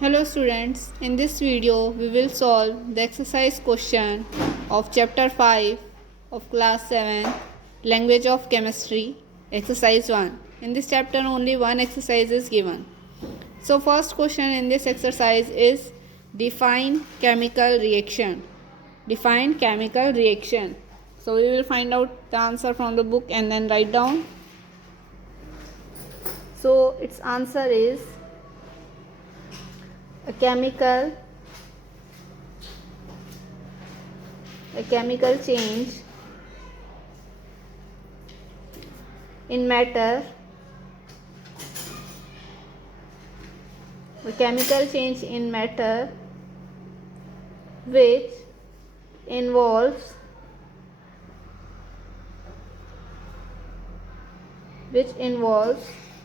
Hello students, in this video we will solve the exercise question of chapter 5 of class 7 language of chemistry exercise 1. In this chapter only one exercise is given. So first question in this exercise is define chemical reaction. Define chemical reaction. So we will find out the answer from the book and then write down. So its answer is a chemical change in matter, a chemical change in matter which involves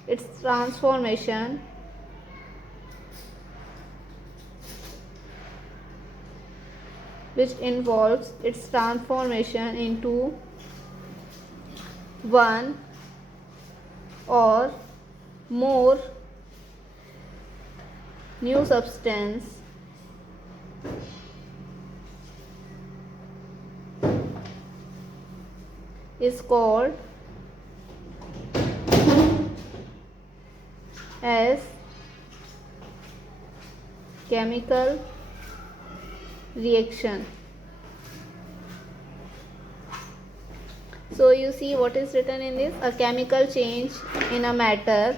its transformation into one or more new substance is called as chemical reaction. So you see what is written in this: a chemical change in a matter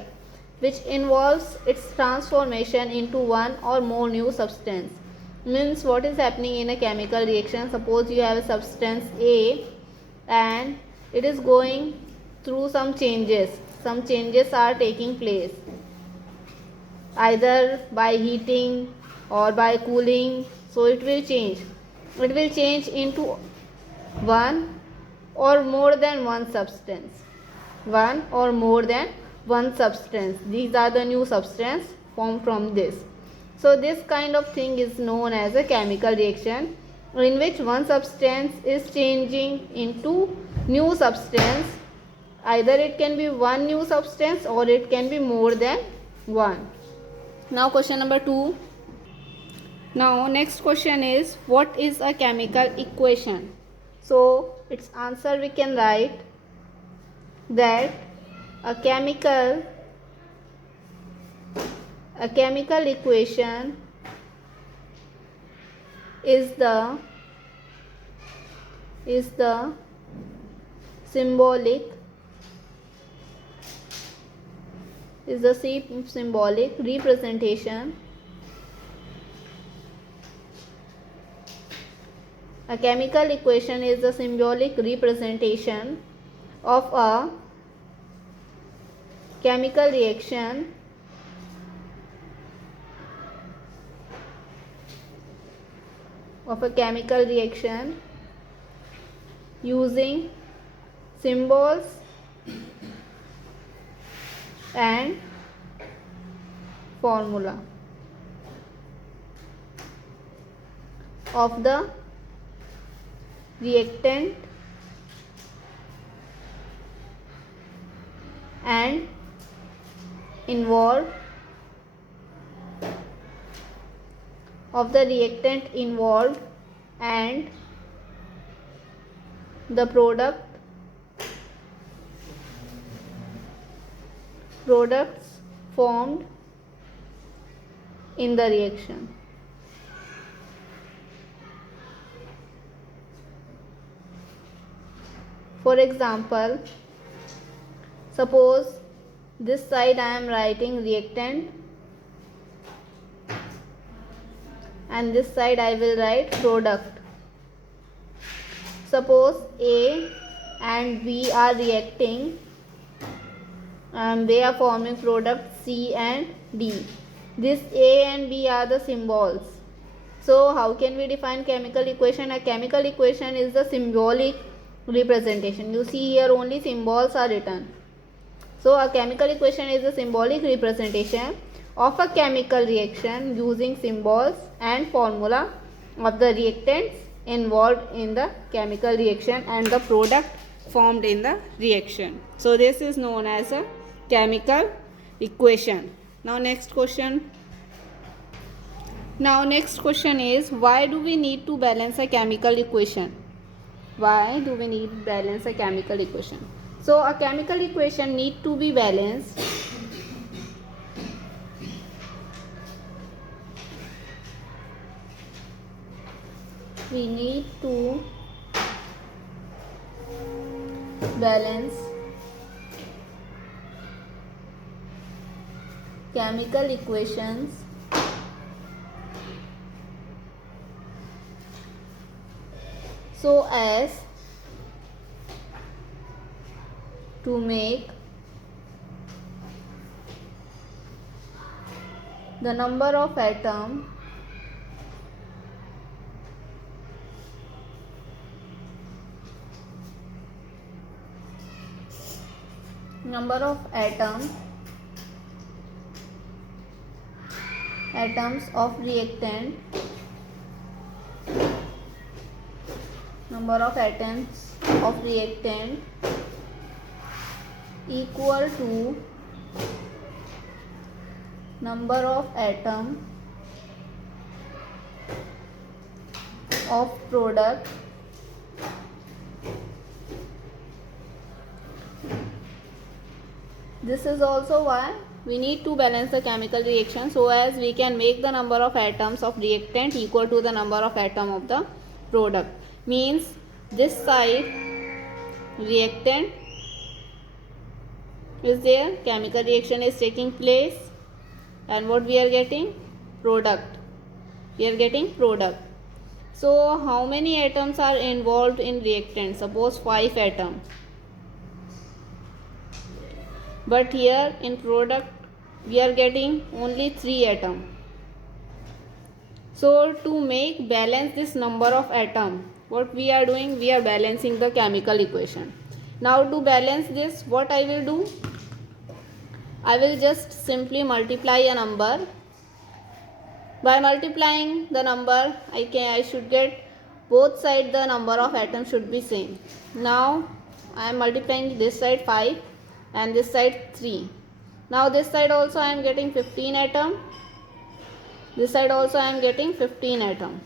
which involves its transformation into one or more new substance. Means what is happening in a chemical reaction? Suppose you have a substance A and it is going through some changes. Some changes are taking place either by heating or by cooling. So it will change into one or more than one substance. These are the new substance formed from this. So this kind of thing is known as a chemical reaction, in which one substance is changing into new substance. Either it can be one new substance or it can be more than one. Now question number 2. Now next question is, what is a chemical equation? So its answer we can write that a chemical equation is the symbolic representation. A chemical equation is the symbolic representation of a chemical reaction using symbols and formula of the reactant and involved and the products formed in the reaction. For example, suppose this side I am writing reactant and this side I will write product. Suppose A and B are reacting and they are forming product C and D. This A and B are the symbols. So how can we define chemical equation? A chemical equation is the symbolic representation. You see here only symbols are written. So a chemical equation is a symbolic representation of a chemical reaction using symbols and formula of the reactants involved in the chemical reaction and the product formed in the reaction. So this is known as a chemical equation. Now next question. Now next question is, why do we need to balance a chemical equation? Why do we need balance a chemical equation? So a chemical equation need to be balanced we need to balance chemical equations so as to make the number of atoms atoms of reactant equal to number of atom of product This is also why we need to balance the chemical reaction so as we can make the number of atoms of reactant equal to the number of atom of the product. Means this side reactant is there, chemical reaction is taking place, and what we are getting? Product. We are getting product. So how many atoms are involved in reactant? Suppose 5 atoms. But here in product we are getting only 3 atoms. So to make balance this number of atoms, what we are doing? We are balancing the chemical equation. Now to balance this, what I will do? I will just simply multiply a number. By multiplying the number, I should get both sides the number of atoms should be same. Now I am multiplying this side 5 and this side 3. Now this side also I am getting 15 atom. This side also I am getting 15 atom.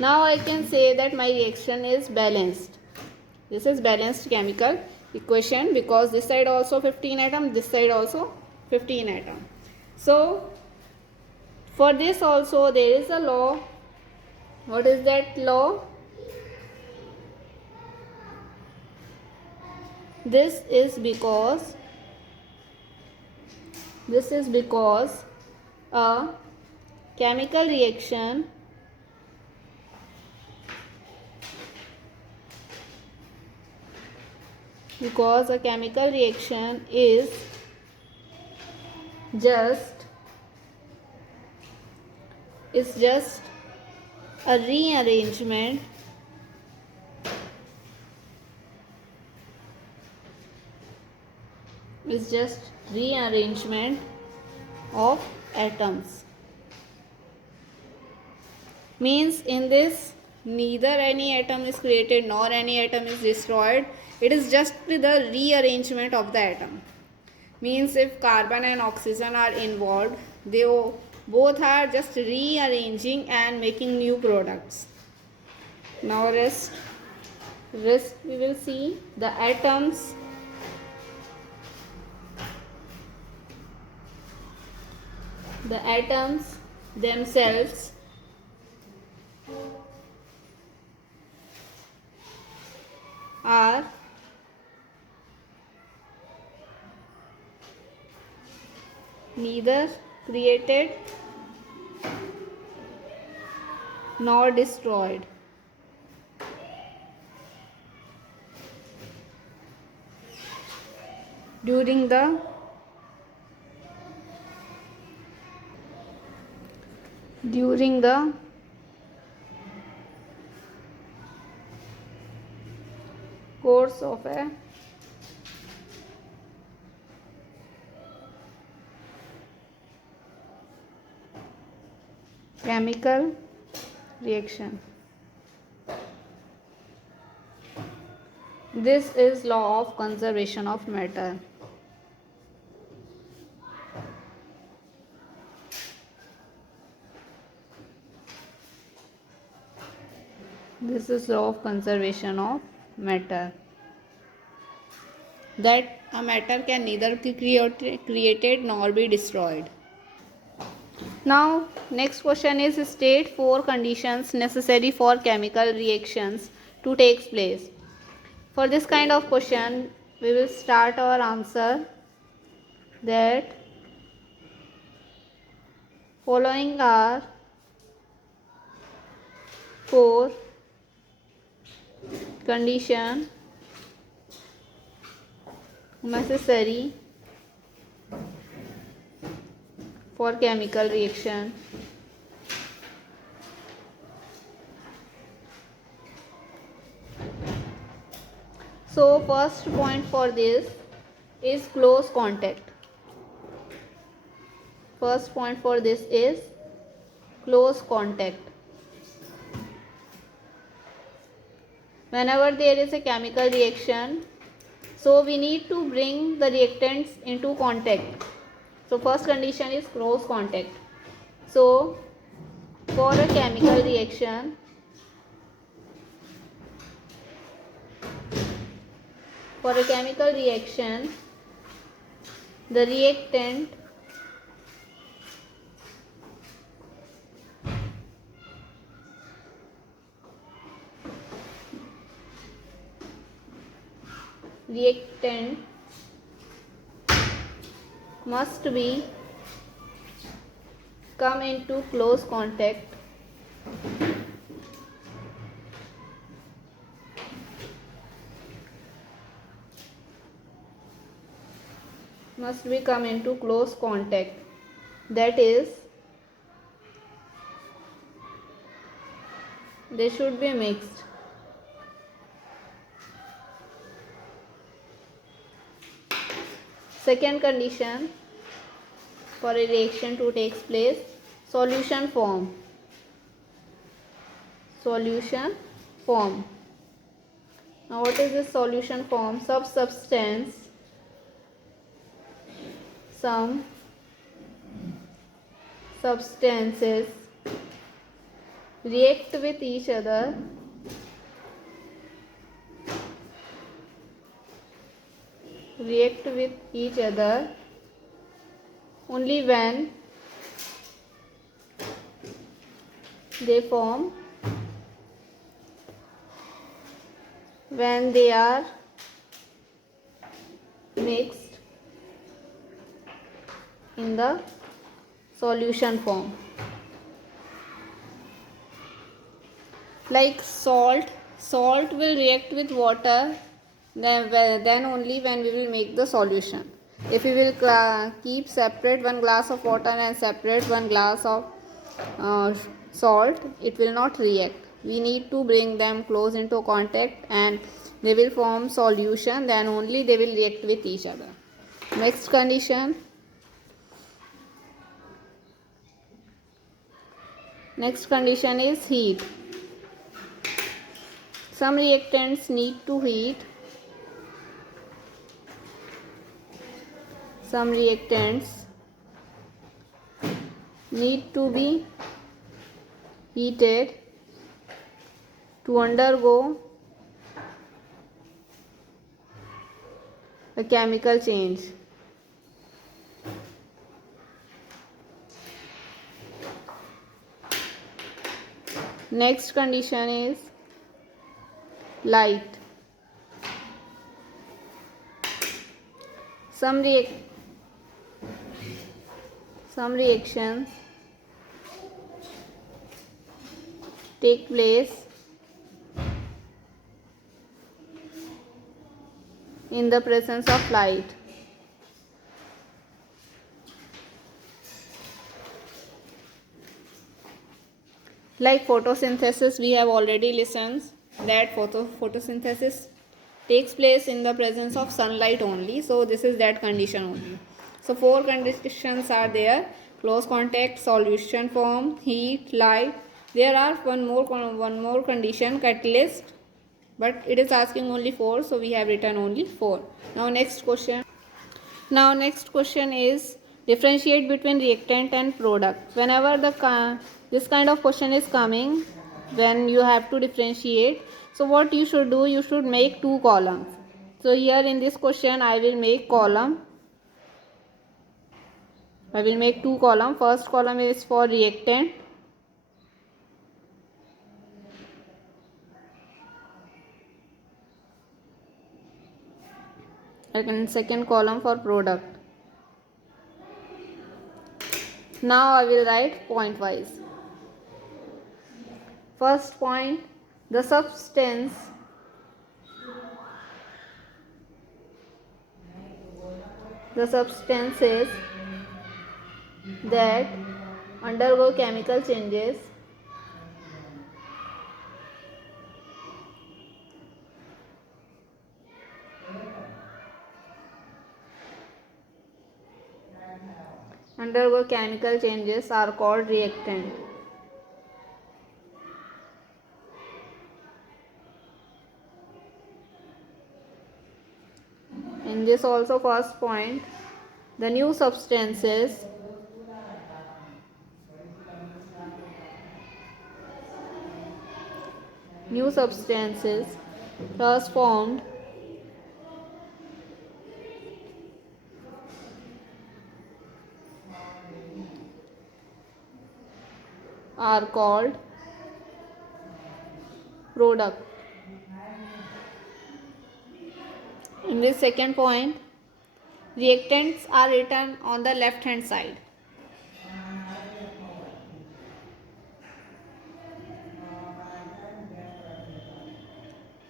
Now I can say that my reaction is balanced. This is balanced chemical equation because this side also 15 atom, this side also 15 atom. So for this also there is a law. What is that law? This is because a chemical reaction is just a rearrangement of atoms. Means in this neither any atom is created nor any atom is destroyed. It is just the rearrangement of the atom. Means if carbon and oxygen are involved, they both are just rearranging and making new products. Now rest we will see the atoms themselves are neither created nor destroyed. During the course of a chemical reaction. This is law of conservation of matter. This is law of conservation of matter, that a matter can neither be created nor be destroyed. Now next question is, state 4 conditions necessary for chemical reactions to take place. For this kind of question we will start our answer that following are 4 condition necessary for chemical reaction. So first point for this is close contact. First point for this is close contact. Whenever there is a chemical reaction, so we need to bring the reactants into contact. So first condition is close contact. So for a chemical reaction, the reactant must be come into close contact that is, they should be mixed. Second condition for a reaction to take place, solution form. Now what is this solution form? Some substances react with each other only when they form when they are mixed in the solution form. Like salt will react with water then only when we will make the solution. If we will keep separate one glass of water and separate one glass of salt, it will not react. We need to bring them close into contact and they will form solution, then only they will react with each other. Next condition is heat. Some reactants need to heat. Some reactants need to be heated to undergo a chemical change. Next condition is light. Some reactions take place in the presence of light. Like photosynthesis, we have already listened that photosynthesis takes place in the presence of sunlight only. So this is that condition only. So 4 conditions are there: close contact, solution form, heat, light. There are one more condition, catalyst, but it is asking only 4, so we have written only 4. Now next question is differentiate between reactant and product. Whenever this kind of question is coming, when you have to differentiate. So what you should do, you should make two columns. So here in this question I will make two columns. First column is for reactant, and second column for product. Now I will write point wise. First point, the substances that undergo chemical changes are called reactant. In this also first point, the new substances transformed are called product. In this second point, reactants are written on the left hand side.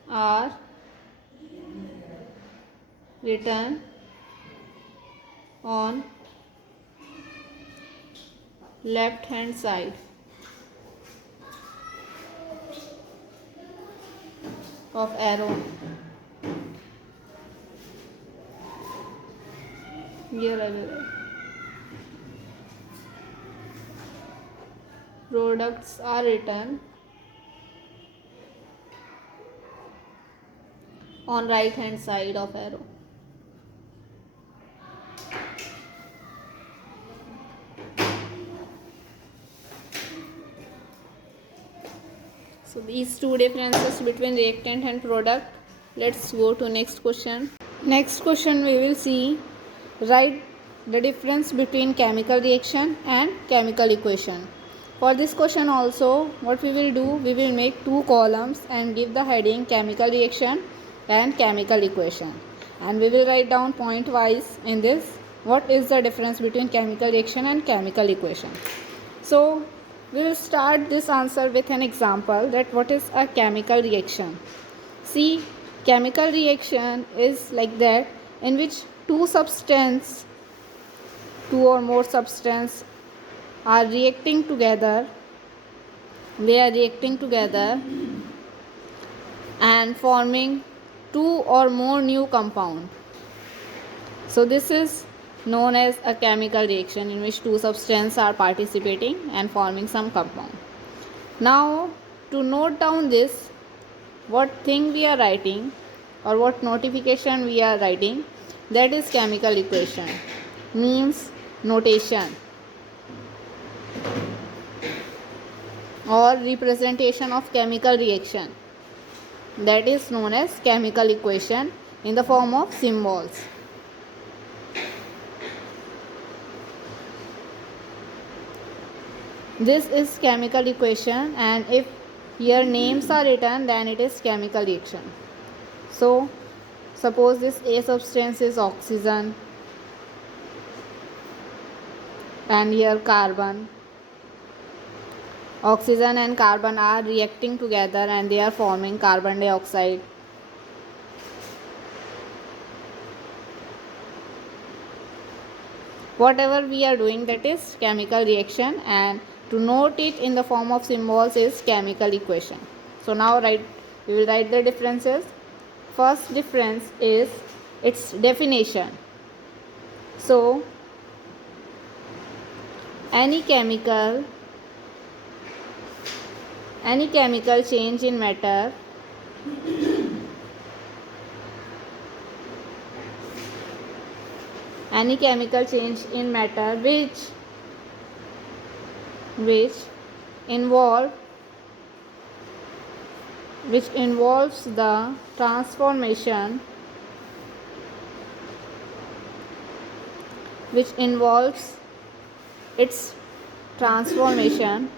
Are written on left hand side of arrow. Here I will write. Products are written on right hand side of arrow. So these two differences between reactant and product. Let's go to next question. Next question we will see, write the difference between chemical reaction and chemical equation. For this question also, what we will do, we will make two columns and give the heading chemical reaction and chemical equation, and we will write down point wise in this what is the difference between chemical reaction and chemical equation. So we will start this answer with an example, that what is a chemical reaction. See, chemical reaction is like that, in which two or more substance are reacting together. They are reacting together and forming two or more new compound. So this is known as a chemical reaction, in which two substances are participating and forming some compound. Now to note down this, what thing we are writing or what notification we are writing, that is chemical equation, means notation or representation of chemical reaction, that is known as chemical equation in the form of symbols. This is chemical equation, and if here names are written, then it is chemical reaction. So suppose this A substance is oxygen and here carbon. Oxygen and carbon are reacting together and they are forming carbon dioxide. Whatever we are doing, that is chemical reaction, and to note it in the form of symbols is chemical equation. So now we will write the differences. First difference is its definition. So any chemical change in matter which involve which involves the transformation which involves its transformation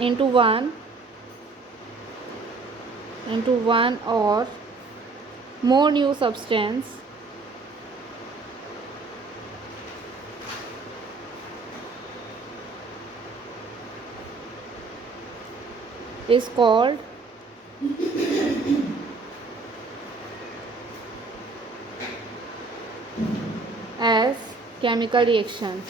into one or more new substance is called as chemical reaction.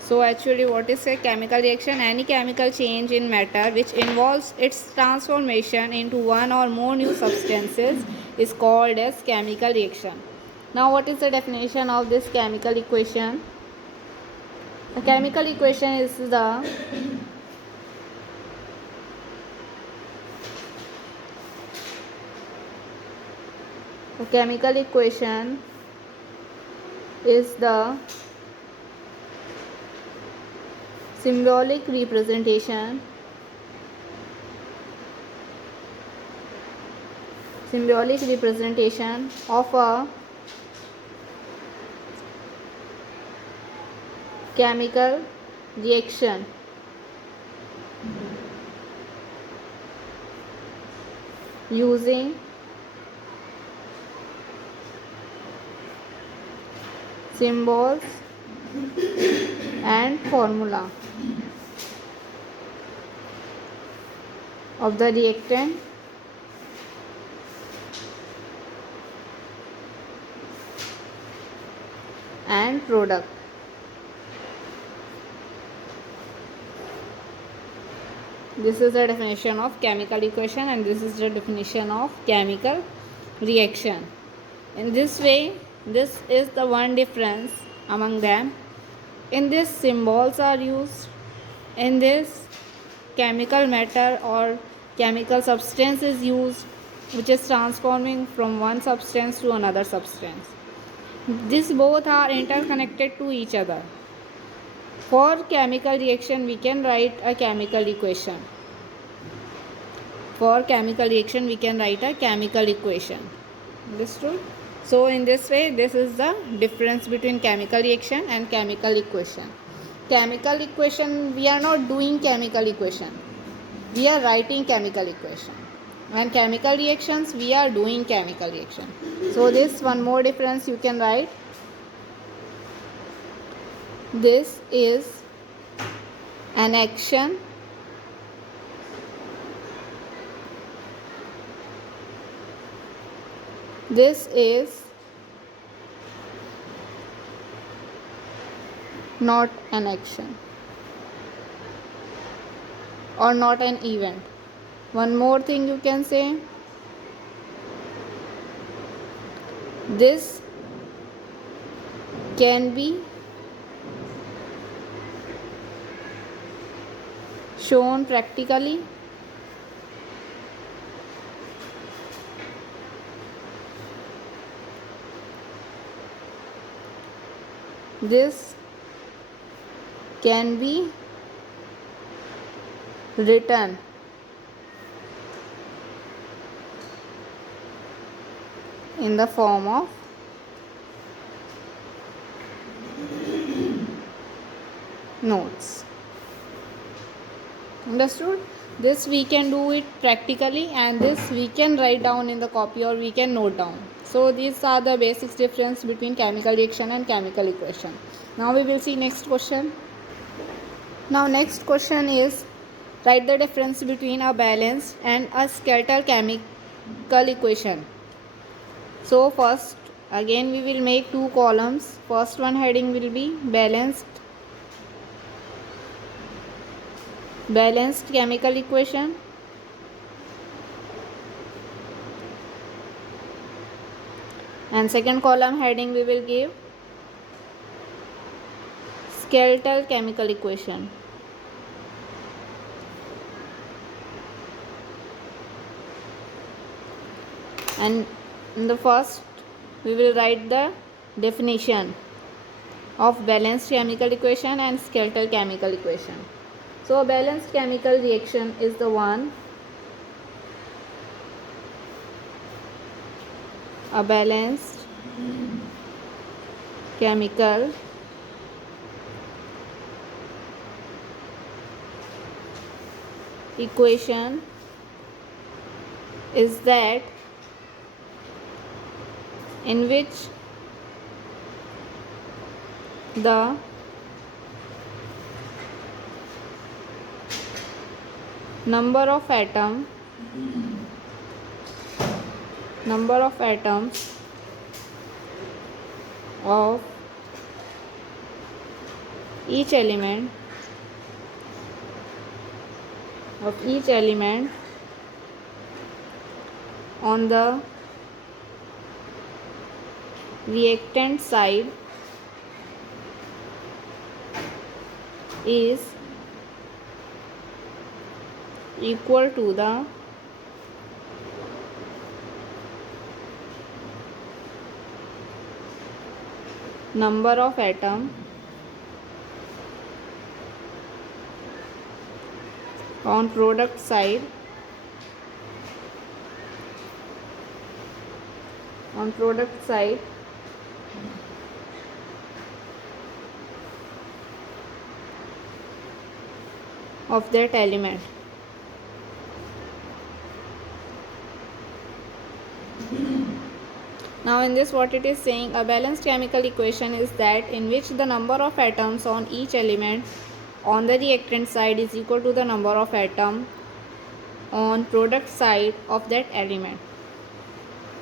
So actually what is a chemical reaction? Any chemical change in matter which involves its transformation into one or more new substances is called as chemical reaction. Now what is the definition of this chemical equation? A chemical equation is the symbolic representation of a chemical reaction using symbols and formula of the reactant and product. This is the definition of chemical equation and this is the definition of chemical reaction. In this way, this is the one difference among them. In this, symbols are used. In this, chemical matter or chemical substance is used, which is transforming from one substance to another substance. These both are interconnected to each other. For chemical reaction, we can write a chemical equation. Understood? So in this way, this is the difference between chemical reaction and chemical equation. Chemical equation, we are not doing chemical equation. We are writing chemical equation. And chemical reactions, we are doing chemical reaction. So this one more difference you can write. This is an action this is not an action or not an event. One more thing you can say, this can be shown practically. This can be written in the form of notes. Understood? This we can do it practically and this we can write down in the copy or we can note down. So these are the basic difference between chemical reaction and chemical equation. Now we will see next question. Now next question is, write the difference between a balanced and a skeletal chemical equation. So first again we will make two columns. First one heading will be balanced chemical equation. And second column heading we will give skeletal chemical equation. And in the first we will write the definition of balanced chemical equation and skeletal chemical equation. So a balanced chemical reaction is the one, a balanced chemical equation is that in which the number of atoms of each element on the reactant side is equal to the number of atoms on product side of that element. Now in this what it is saying, a balanced chemical equation is that in which the number of atoms on each element on the reactant side is equal to the number of atoms on product side of that element.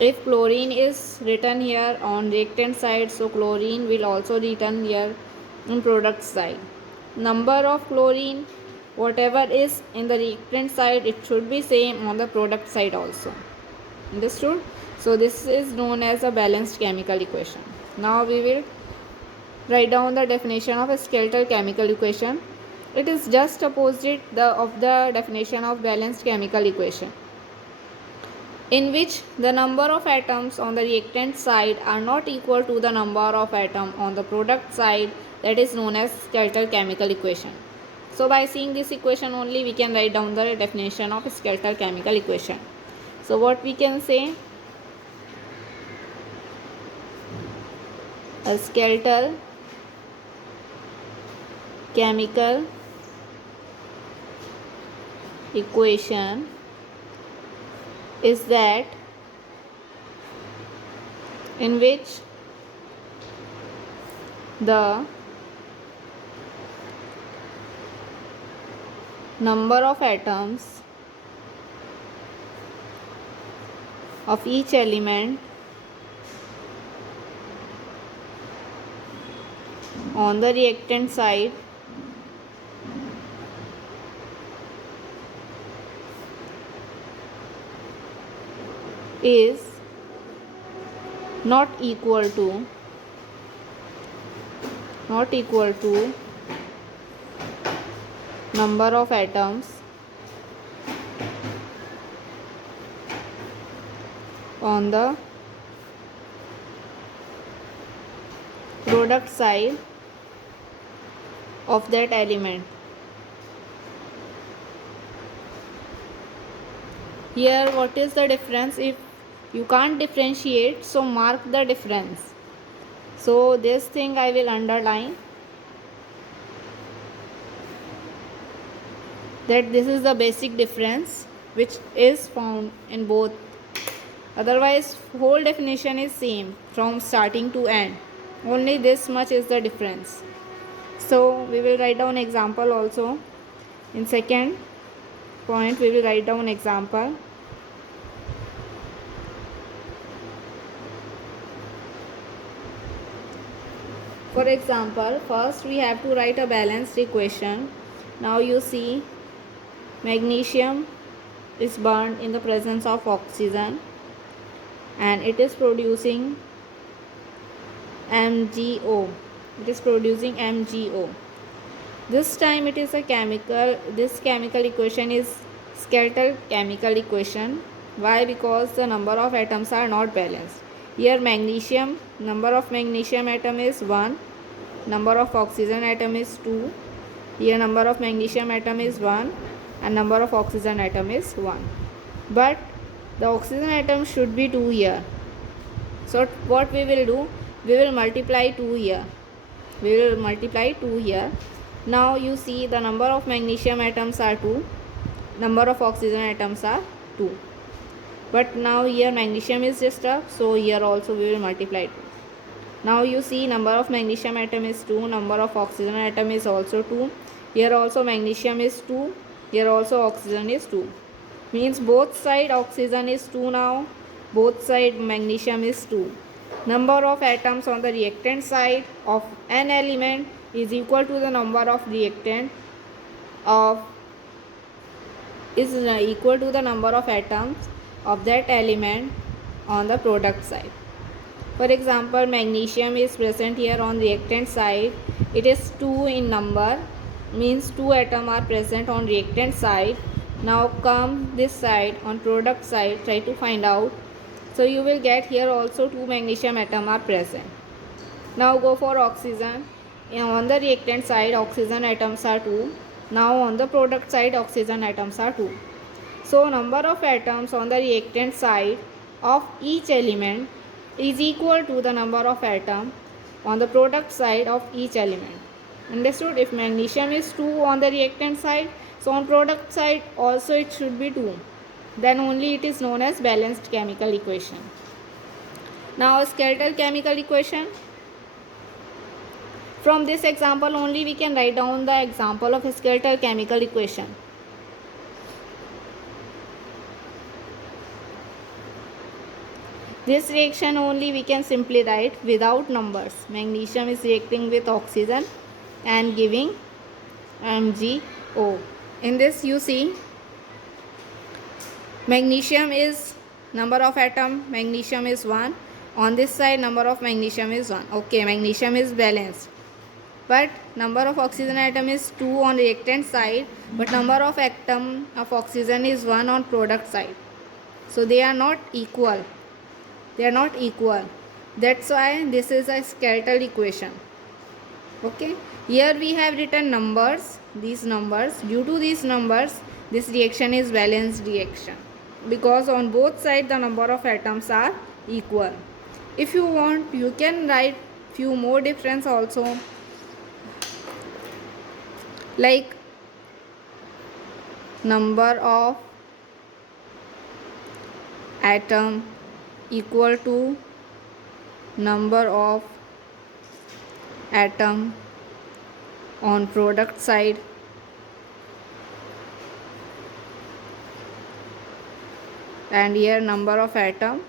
If chlorine is written here on reactant side, so chlorine will also written here on product side. Number of chlorine whatever is in the reactant side, it should be same on the product side also. Understood? So this is known as a balanced chemical equation. Now we will write down the definition of a skeletal chemical equation. It is just opposite of the definition of balanced chemical equation, in which the number of atoms on the reactant side are not equal to the number of atoms on the product side, that is known as skeletal chemical equation. So by seeing this equation only we can write down the definition of a skeletal chemical equation. So what we can say, a skeletal chemical equation is that in which the number of atoms of each element on the reactant side is not equal to number of atoms on the product side of that element. Here what is the difference? If you can't differentiate, so mark the difference. So this thing I will underline, that this is the basic difference which is found in both. Otherwise whole definition is same from starting to end, only this much is the difference. So we will write down example also. In second point we will write down example. For example, first we have to write a balanced equation. Now you see, magnesium is burned in the presence of oxygen and it is producing MgO. This time it is a chemical, this chemical equation is skeletal chemical equation, Why? Because the number of atoms are not balanced. Here magnesium, number of magnesium atom is 1, number of oxygen atom is 2. Here number of magnesium atom is 1 and number of oxygen atom is 1. But the oxygen atom should be 2 here. So what we will do? We will multiply 2 here. We will multiply 2 here. Now you see the number of magnesium atoms are 2, number of oxygen atoms are 2. But now here magnesium is just up, so here also we will multiply 2. Now you see number of magnesium atom is 2, number of oxygen atom is also 2. Here also magnesium is 2, here also oxygen is 2. Means both side oxygen is 2 now, both side magnesium is 2. Number of atoms on the reactant side of an element is equal to the number of reactant of is equal to the number of atoms of that element on the product side. For example, magnesium is present here on reactant side. It is 2 in number, means 2 atoms are present on reactant side. Now come this side on product side, try to find out. So you will get here also 2 magnesium atoms are present. Now go for oxygen. On the reactant side oxygen atoms are 2. Now on the product side oxygen atoms are 2. So number of atoms on the reactant side of each element is equal to the number of atoms on the product side of each element. Understood? If magnesium is 2 on the reactant side, so on product side also it should be 2. Then only it is known as balanced chemical equation. Now skeletal chemical equation. From this example only we can write down the example of skeletal chemical equation. This reaction only we can simply write without numbers. Magnesium is reacting with oxygen and giving MgO. In this you see magnesium is number of atom, magnesium is 1. On this side number of magnesium is 1. Okay, magnesium is balanced. But number of oxygen atom is 2 on reactant side, but number of atom of oxygen is 1 on product side. So they are not equal. They are not equal. That's why this is a skeletal equation. Okay. Here we have written numbers. These numbers. Due to these numbers, this reaction is balanced reaction. Because on both sides the number of atoms are equal. If you want, you can write few more difference also. Like number of atom equal to number of atom on product side and here number of atom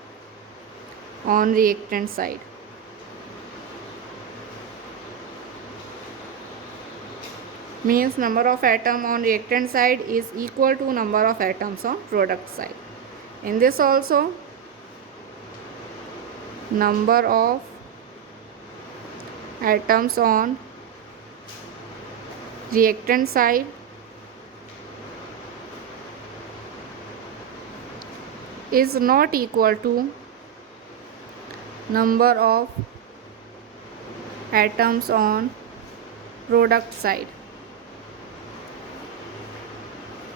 on reactant side. Means number of atom on reactant side is equal to number of atoms on product side. In this also number of atoms on reactant side is not equal to number of atoms on product side.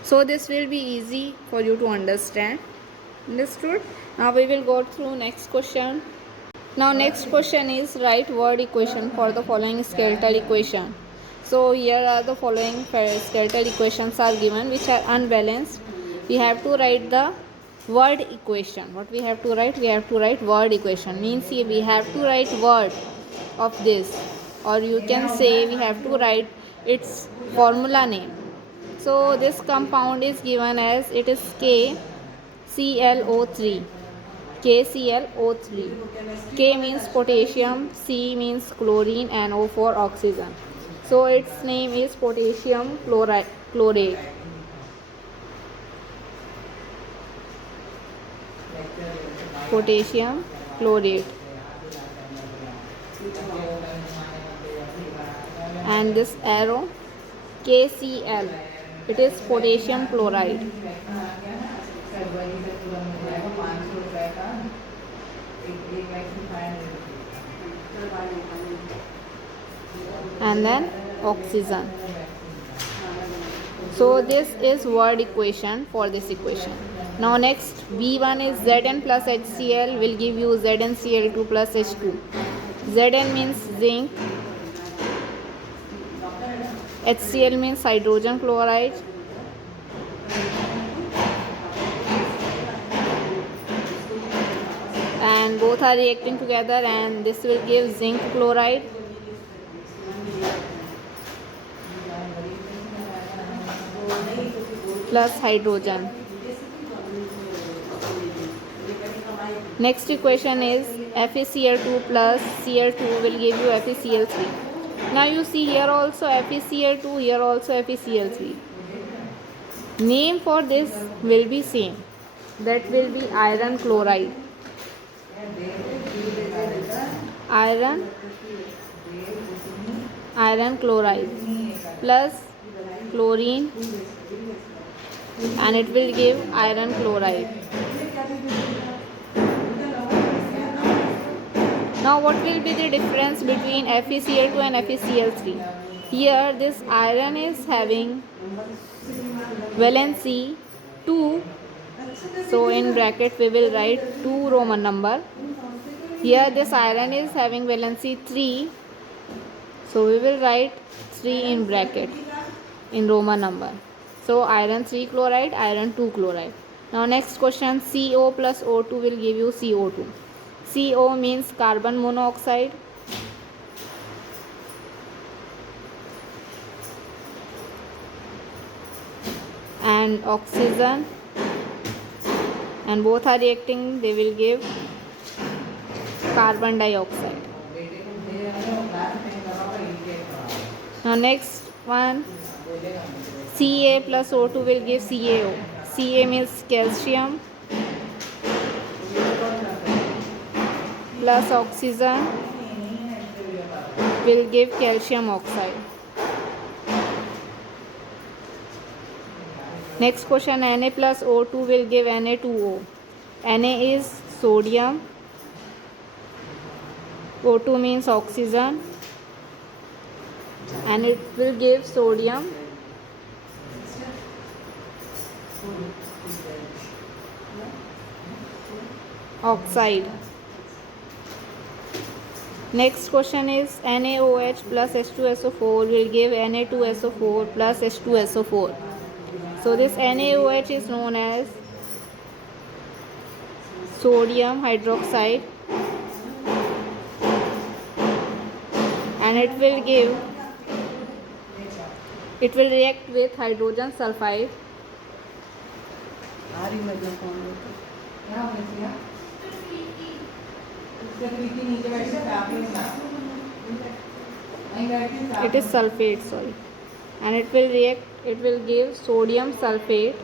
So this will be easy for you to understand. Understood? Now we will go through next question. Now next question is write word equation for the following skeletal equation. So here are the following skeletal equations are given which are unbalanced. We have to write the word equation. What we have to write? We have to write word equation. Means we have to write word of this, or you can say we have to write its formula name. So this compound is given as it is KClO3. KClO3. K means potassium, C means chlorine, and O for oxygen. So its name is potassium chlorate. Potassium chlorate. And this arrow KCl, it is potassium chloride. फरवरी से तुरंत मिल जाएगा 500 रुपये का, एक लाख से 500 and then oxygen. So this is word equation for this equation. Now next, V1 is Zn plus HCl will give you ZnCl2 plus H2. Zn means zinc, HCl means hydrogen chloride, and both are reacting together, and this will give zinc chloride. Plus hydrogen. Next equation is FeCl2 plus Cl2 will give you FeCl3. Now you see here also FeCl2, here also FeCl3. Name for this will be same. That will be iron chloride. Iron chloride plus chlorine, and it will give iron chloride. Now what will be the difference between FeCl2 and FeCl3? Here this iron is having valency 2, so in bracket we will write 2 Roman number. Here this iron is having valency 3, so we will write 3 in bracket in Roman number. So iron 3 chloride, iron 2 chloride. Now next question, CO plus O2 will give you CO2. CO means carbon monoxide, and oxygen, and both are reacting, they will give carbon dioxide. Now next one, Ca plus O2 will give CaO. Ca means calcium plus oxygen will give calcium oxide. Next question, Na plus O2 will give Na2O. Na is sodium, O2 means oxygen, and it will give sodium oxide. Next question is NaOH plus H2SO4 will give Na2SO4 plus H2SO4. So this NaOH is known as sodium hydroxide, and it will react with hydrogen sulfide. It is sulfate, sorry, and it will react, it will give sodium sulfate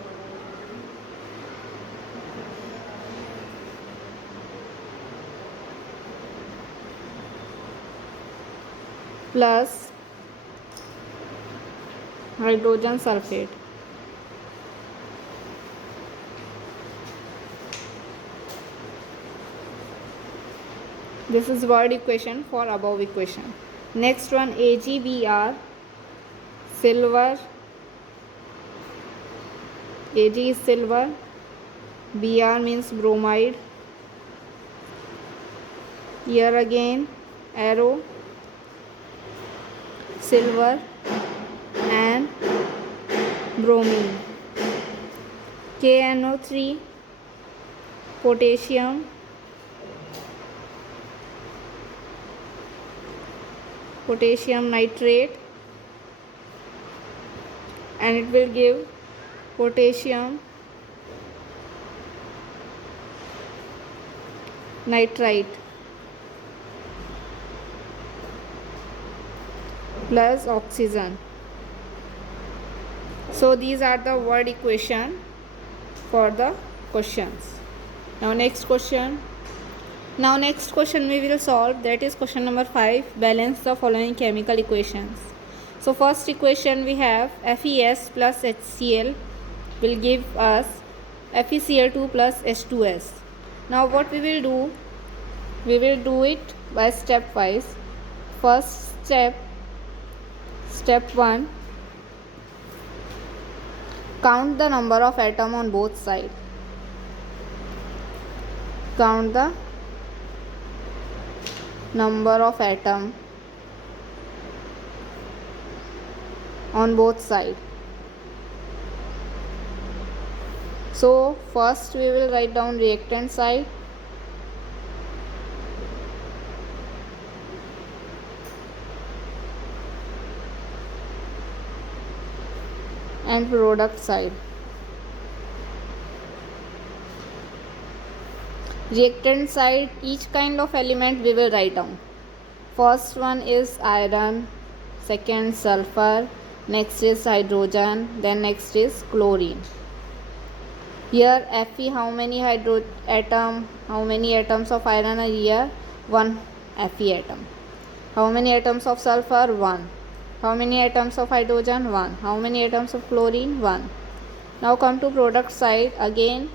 plus hydrogen sulfate. This is word equation for above equation. Next one, AgBr, silver. Ag is silver, Br means bromide. Here again arrow, silver and bromine. KNO3, potassium, potassium nitrate, and it will give potassium nitrite plus oxygen. So these are the word equation for the questions. Now next question we will solve, that is question number 5. Balance the following chemical equations. So first equation we have FeS plus HCl will give us FeCl2 plus H2S. Now what we will do? We will do it by step wise. First step, step 1, count the number of atoms on both sides. Count the number of atoms on both sides. So first we will write down reactant side, and product side. Reactant side, each kind of element we will write down. First one is iron, second sulfur, next is hydrogen, then next is chlorine. Here Fe, how many how many atoms of iron are here? 1 Fe atom. How many atoms of sulfur? 1. How many atoms of hydrogen? 1. How many atoms of chlorine? 1. Now come to product side. Again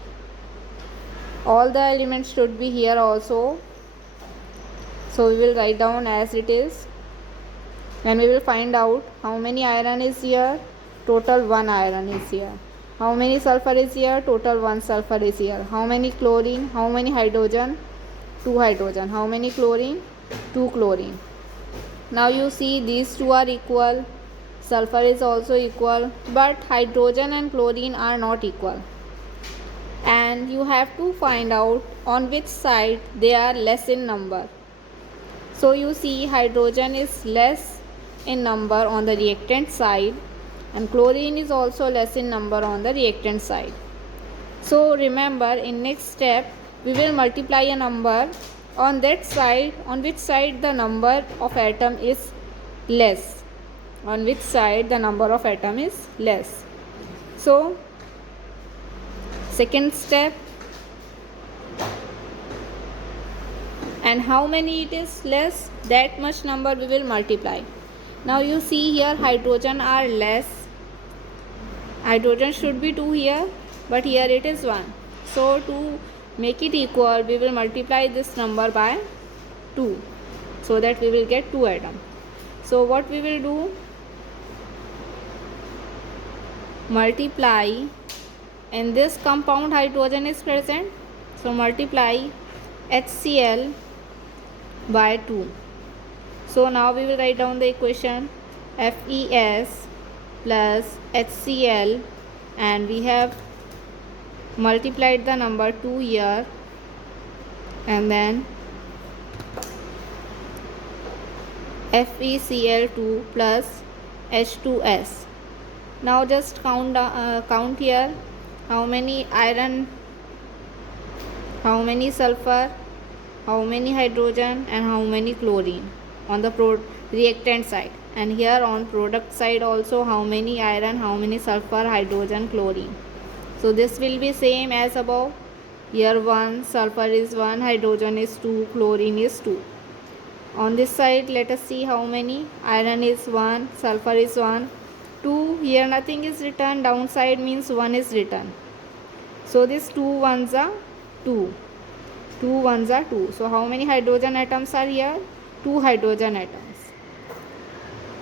all the elements should be here also, so we will write down as it is, and we will find out how many iron is here. Total 1 iron is here. How many sulfur is here? Total 1 sulfur is here. How many chlorine? How many hydrogen? 2 hydrogen. How many chlorine? 2 chlorine. Now you see these two are equal, sulfur is also equal, but hydrogen and chlorine are not equal, and you have to find out on which side they are less in number. So you see hydrogen is less in number on the reactant side, and chlorine is also less in number on the reactant side. So remember, in next step we will multiply a number on that side on which side the number of atom is less. On which side the number of atom is less. So second step, and how many it is less, that much number we will multiply. Now you see here hydrogen are less. Hydrogen should be 2 here, but here it is 1. So to make it equal, we will multiply this number by 2, so that we will get 2 atoms. So what we will do? Multiply. In this compound hydrogen is present, so multiply HCl by 2. So now we will write down the equation FeS plus HCl, and we have multiplied the number 2 here, and then FeCl2 plus H2S. Now just count here how many iron, how many sulfur, how many hydrogen, and how many chlorine on the reactant side, and here on product side also how many iron, how many sulfur, hydrogen, chlorine. So this will be same as above. Here 1, sulfur is 1, hydrogen is 2, chlorine is 2. On this side let us see how many. Iron is 1, sulfur is 1, 2. Here nothing is written, downside means 1 is written. So this 2 ones are 2. 2 ones are 2. So how many hydrogen atoms are here? 2 hydrogen atoms.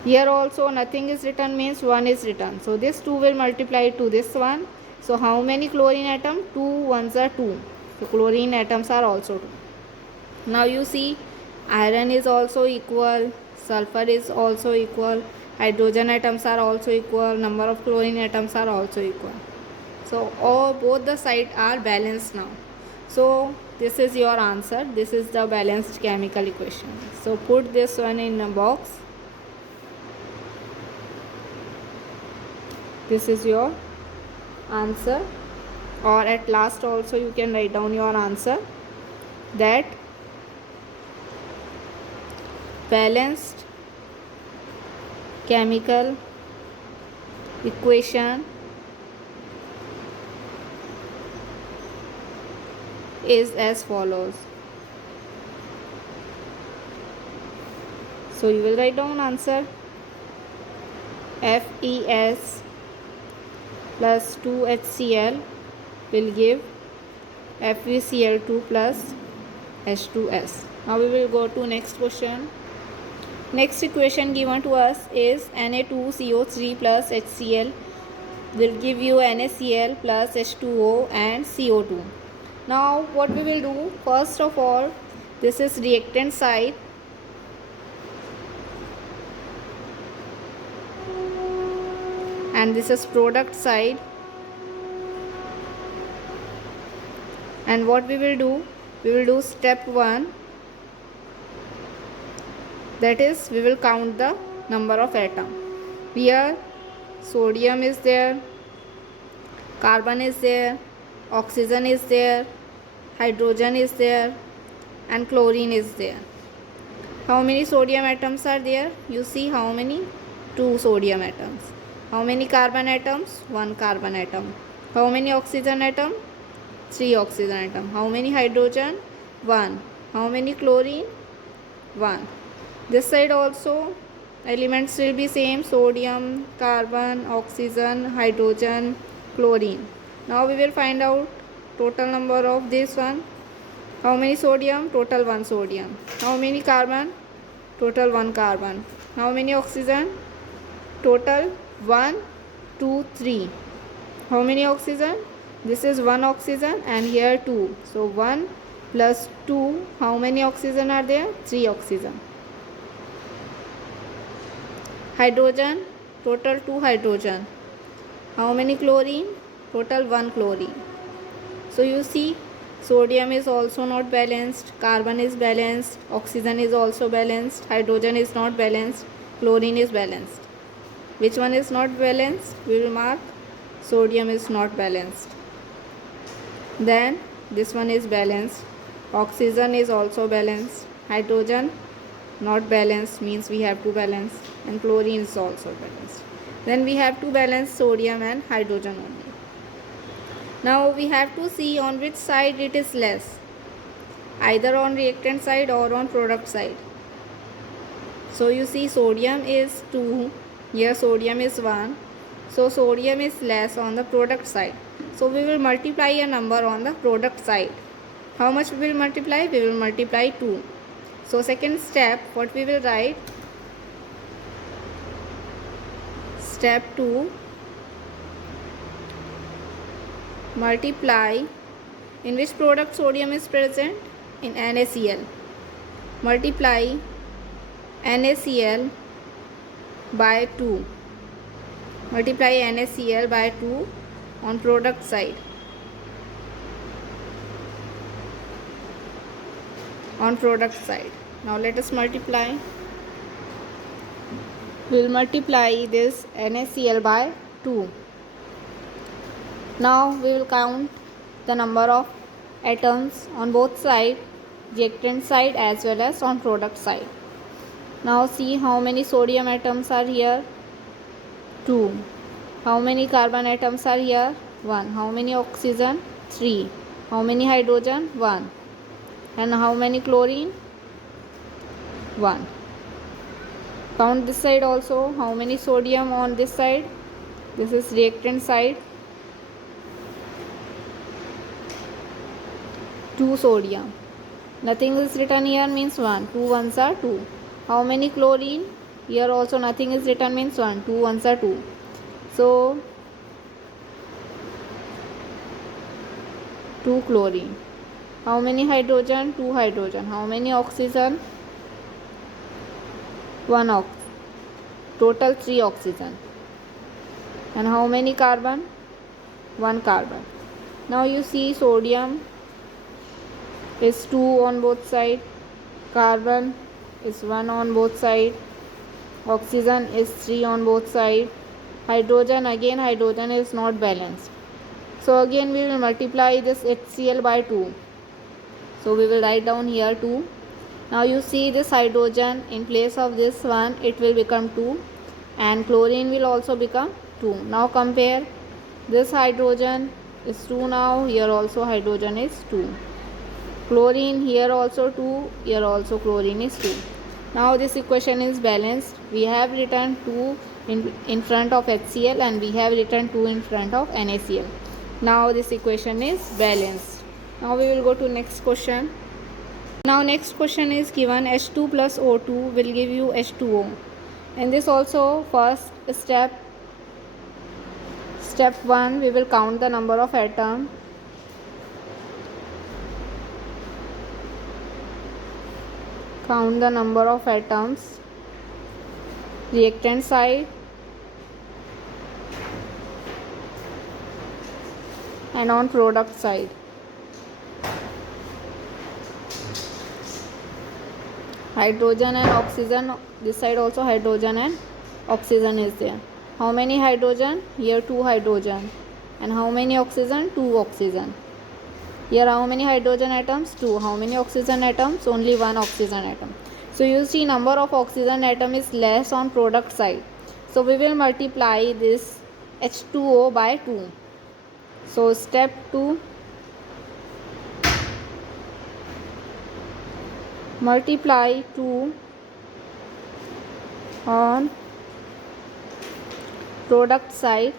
Here also nothing is written means 1 is written. So this 2 will multiply to this one. So how many chlorine atoms? 2 ones are 2. So chlorine atoms are also 2. Now you see iron is also equal, sulfur is also equal, hydrogen atoms are also equal, number of chlorine atoms are also equal. So both the sides are balanced now. So this is your answer. This is the balanced chemical equation. So put this one in a box. This is your answer, or at last also you can write down your answer, that balanced chemical equation is as follows. So you will write down answer FeS plus 2HCl will give FeCl2 plus H2S. Now we will go to next question. Next equation given to us is Na2CO3 plus HCl will give you NaCl plus H2O and CO2. Now what we will do, first of all, this is reactant side, and this is product side. And what we will do step 1, that is we will count the number of atoms. Here sodium is there, carbon is there, oxygen is there, hydrogen is there, and chlorine is there. How many sodium atoms are there? You see how many? 2 sodium atoms. How many carbon atoms? 1 carbon atom. How many oxygen atoms? 3 oxygen atom. How many hydrogen? 1. How many chlorine? 1. This side also elements will be same: sodium, carbon, oxygen, hydrogen, chlorine. Now we will find out total number of this one. How many sodium? Total 1 sodium. How many carbon? Total 1 carbon. How many oxygen? Total 1, 2, 3. How many oxygen? This is 1 oxygen and here 2. So 1 plus 2. How many oxygen are there? 3 oxygen. Hydrogen, total 2 hydrogen. How many chlorine? Total 1 chlorine. So you see, sodium is also not balanced, carbon is balanced, oxygen is also balanced, hydrogen is not balanced, chlorine is balanced. Which one is not balanced? We will mark sodium is not balanced. Then this one is balanced, oxygen is also balanced, hydrogen not balanced, means we have to balance, and chlorine is also balanced. Then we have to balance sodium and hydrogen only. Now we have to see on which side it is less, either on reactant side or on product side. So you see, sodium is 2, here sodium is 1, so sodium is less on the product side. So we will multiply a number on the product side. How much we will multiply? We will multiply 2. So second step, what we will write? Step 2, multiply. In which product sodium is present? In NaCl. Multiply NaCl by 2. Multiply NaCl by 2 on product side. On product side. Now let us multiply. We will multiply this NaCl by 2. Now we will count the number of atoms on both sides, reactant side as well as on product side. Now see how many sodium atoms are here? 2. How many carbon atoms are here? 1. How many oxygen? 3. How many hydrogen? 1. And how many chlorine? 1. Count this side also. How many sodium on this side? This is reactant side. 2 sodium. Nothing is written here, means 1. 2 ones are 2. How many chlorine? Here also nothing is written, means 1. 2 ones are 2. So 2 chlorine. How many hydrogen? 2 hydrogen. How many oxygen? 1 oxygen. Total 3 oxygen. And how many carbon? 1 carbon. Now you see, sodium is 2 on both sides, carbon is 1 on both sides, oxygen is 3 on both sides, hydrogen, again hydrogen is not balanced. So again we will multiply this HCl by 2. So we will write down here 2. Now you see, this hydrogen, in place of this one it will become 2, and chlorine will also become 2. Now compare, this hydrogen is 2 now, here also hydrogen is 2. Chlorine, here also 2, here also chlorine is 2. Now this equation is balanced. We have written 2 in front of HCl and we have written 2 in front of NaCl. Now this equation is balanced. Now we will go to next question. Now next question is given H2 plus O2 will give you H2O. In this also first step 1 we will count the number of atoms. Count the number of atoms, reactant side and on product side. Hydrogen and oxygen, this side also hydrogen and oxygen is there. How many hydrogen? Here 2 hydrogen. And how many oxygen? 2 oxygen. Here how many hydrogen atoms? 2. How many oxygen atoms? Only 1 oxygen atom. So you see number of oxygen atom is less on product side. So we will multiply this H2O by 2. So step 2, multiply 2 on product side.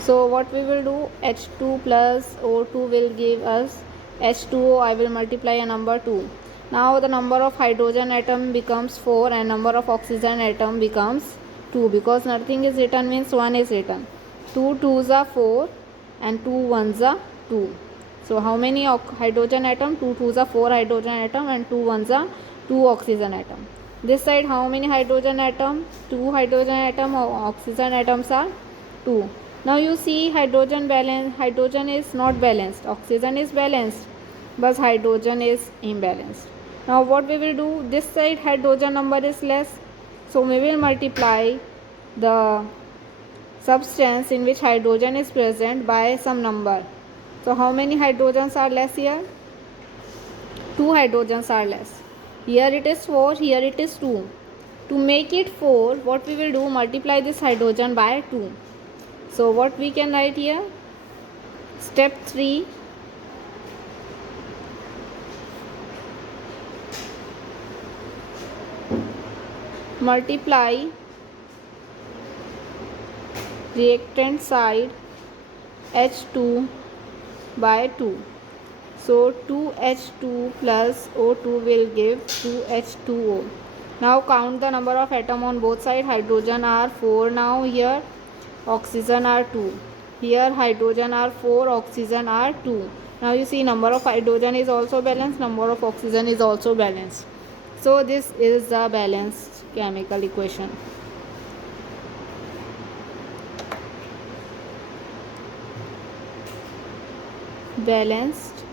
So what we will do, H2 plus O2 will give us H2O. I will multiply a number 2. Now the number of hydrogen atom becomes 4 and number of oxygen atom becomes 2, because nothing is written means 1 is written. 2 2s are 4 and 2 1s are 2. So how many hydrogen atom? 2 2s are 4 hydrogen atom and 2 1s are 2 oxygen atom. This side how many hydrogen atom? 2 hydrogen atom, oxygen atoms are 2. Now you see hydrogen balance, hydrogen is not balanced, oxygen is balanced, but hydrogen is imbalanced. Now what we will do, this side hydrogen number is less, so we will multiply the substance in which hydrogen is present by some number. So how many hydrogens are less here? 2 hydrogens are less. Here it is 4, here it is 2. To make it 4, what we will do, multiply this hydrogen by 2. So what we can write here? Step 3, multiply reactant side H2 by 2. So 2H2 plus O2 will give 2H2O. Now count the number of atom on both sides. Hydrogen are 4 now here, oxygen are 2. Here hydrogen are 4, oxygen are 2. Now you see number of hydrogen is also balanced, number of oxygen is also balanced. So this is the balanced chemical equation. Balanced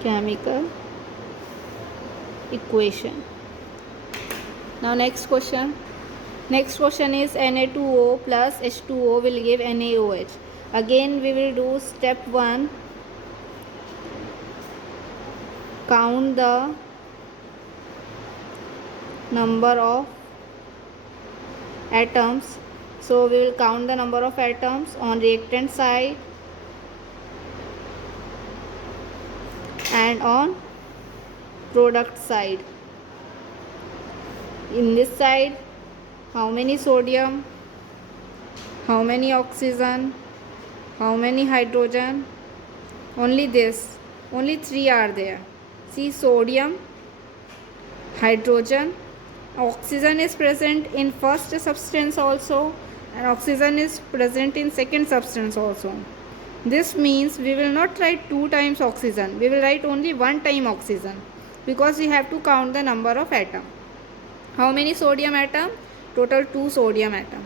chemical equation. Now next question. Next question is Na2O plus H2O will give NaOH. Again we will do step 1. Count the number of atoms. So we will count the number of atoms on reactant side and on product side. In this side, how many sodium, how many oxygen, how many hydrogen? Only this, only 3 are there. See, sodium, hydrogen, oxygen is present in first substance also, and oxygen is present in second substance also. This means we will not write 2 times oxygen, we will write only 1 time oxygen, because we have to count the number of atom. How many sodium atom? Total 2 sodium atom.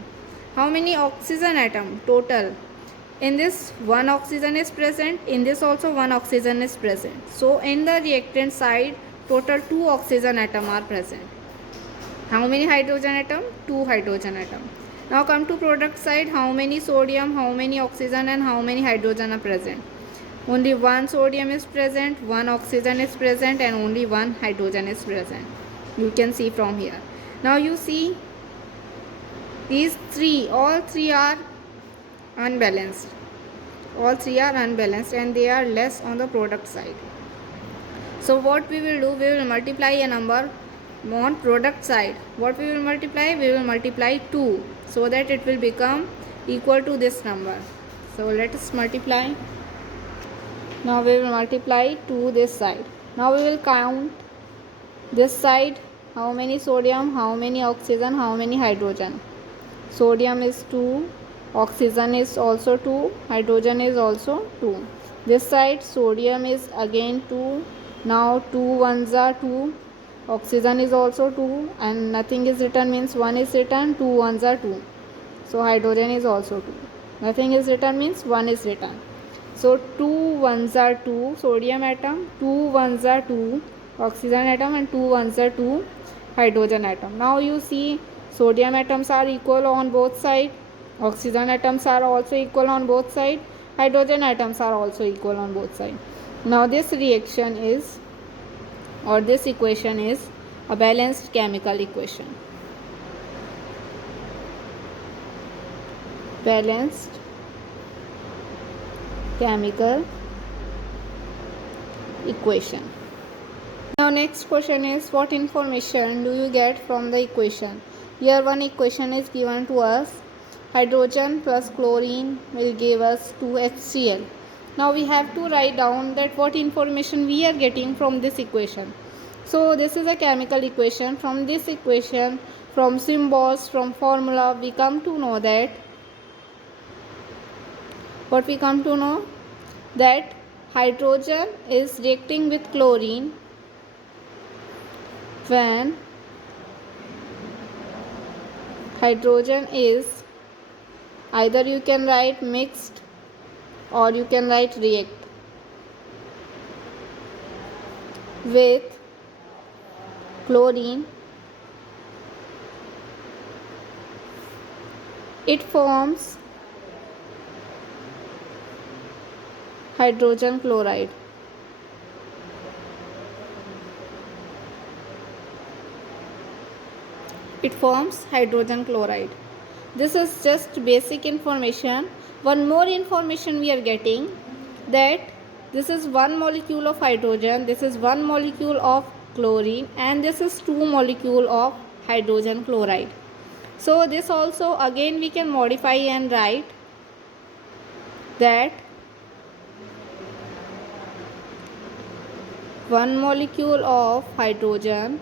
How many oxygen atom? Total. In this 1 oxygen is present, in this also 1 oxygen is present. So in the reactant side, total 2 oxygen atom are present. How many hydrogen atom? 2 hydrogen atom. Now come to product side, how many sodium, how many oxygen and how many hydrogen are present? Only 1 sodium is present, 1 oxygen is present and only 1 hydrogen is present. You can see from here. Now you see these 3, all 3 are unbalanced. All 3 are unbalanced and they are less on the product side. So what we will do, we will multiply a number on product side, what we will multiply? We will multiply 2 so that it will become equal to this number. So let us multiply. Now we will multiply 2 this side. Now we will count this side. How many sodium, how many oxygen, how many hydrogen? Sodium is 2, oxygen is also 2, hydrogen is also 2. This side sodium is again 2. Now 2 ones are 2. Oxygen is also 2 and nothing is written means 1 is written, 2 ones are 2. So hydrogen is also 2. Nothing is written means 1 is written. So 2 ones are 2 sodium atom, 2 ones are 2 oxygen atom and 2 ones are 2 hydrogen atom. Now you see sodium atoms are equal on both sides, oxygen atoms are also equal on both sides, hydrogen atoms are also equal on both sides. Now this reaction is, or this equation is, a balanced chemical equation. Balanced chemical equation. Now next question is, what information do you get from the equation? Here one equation is given to us. Hydrogen plus chlorine will give us 2HCl. Now we have to write down that what information we are getting from this equation. So this is a chemical equation. From this equation, from symbols, from formula, we come to know that, what we come to know? That hydrogen is reacting with chlorine when hydrogen is, either you can write mixed or you can write react with chlorine, it forms hydrogen chloride. It forms hydrogen chloride. This is just basic information. One more information we are getting, that this is one molecule of hydrogen, this is one molecule of chlorine, and this is two molecule of hydrogen chloride. So this also again we can modify and write that one molecule of hydrogen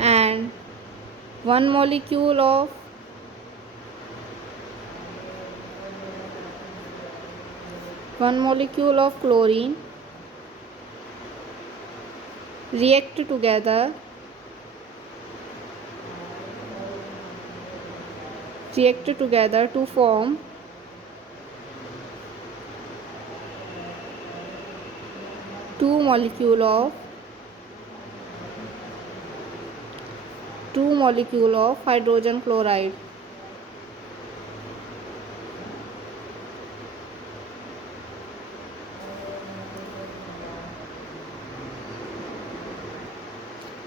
and one molecule of chlorine react together to form two molecule of hydrogen chloride.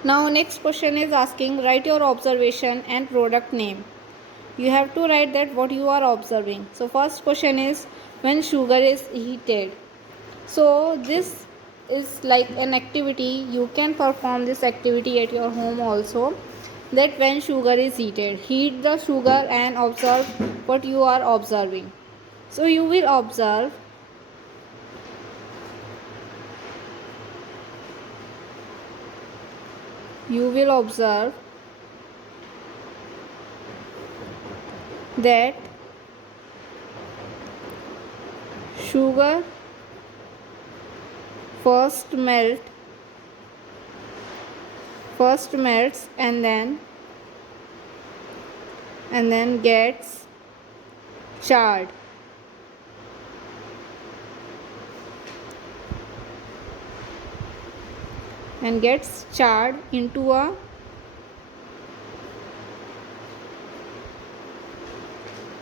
Now next question is asking, write your observation and product name. You have to write that what you are observing. So first question is, when sugar is heated. So this is like an activity, you can perform this activity at your home also, that when sugar is heated, heat the sugar and observe what you are observing. So you will observe that sugar first melts and then gets charred.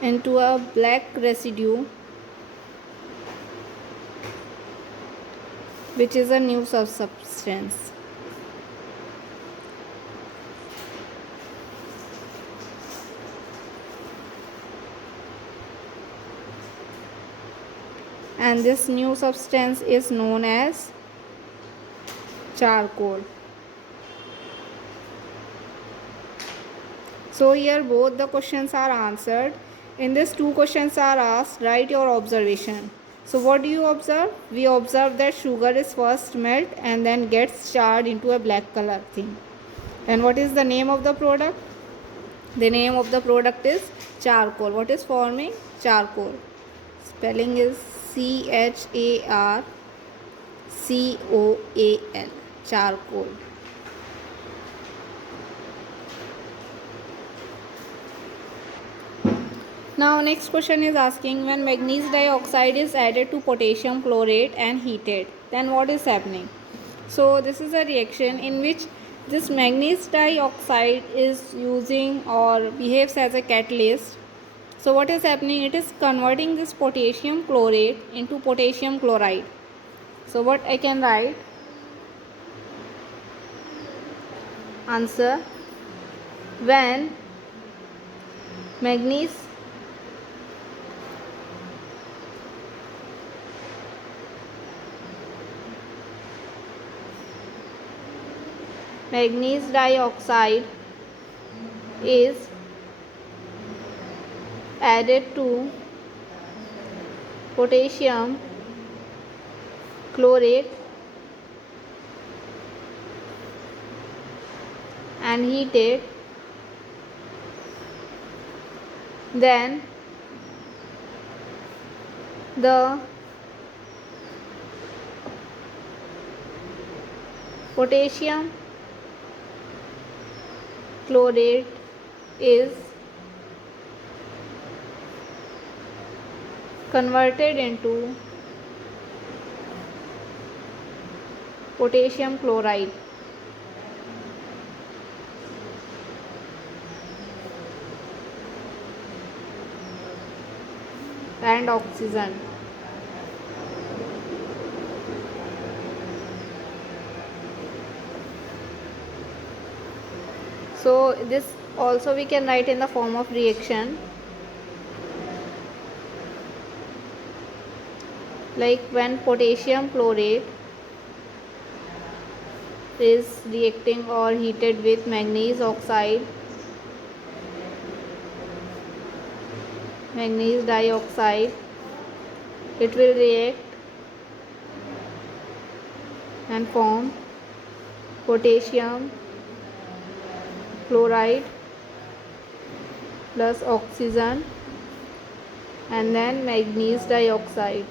Into a black residue, which is a new substance. And this new substance is known as charcoal. So here both the questions are answered. In this, two questions are asked. Write your observation. So what do you observe? We observe that sugar is first melt and then gets charred into a black color thing. And what is the name of the product? The name of the product is charcoal. What is forming? Charcoal. Spelling is CHARCOAL. Charcoal. Now next question is asking, when manganese dioxide is added to potassium chlorate and heated, then what is happening? So this is a reaction in which this manganese dioxide is using or behaves as a catalyst. So what is happening? It is converting this potassium chlorate into potassium chloride. So what I can write? Answer: when manganese dioxide is added to potassium chlorate and heated, then the potassium chlorate is converted into potassium chloride. And oxygen. So this also we can write in the form of reaction, like when potassium chlorate is reacting or heated with manganese dioxide, it will react and form potassium chloride plus oxygen and then manganese dioxide.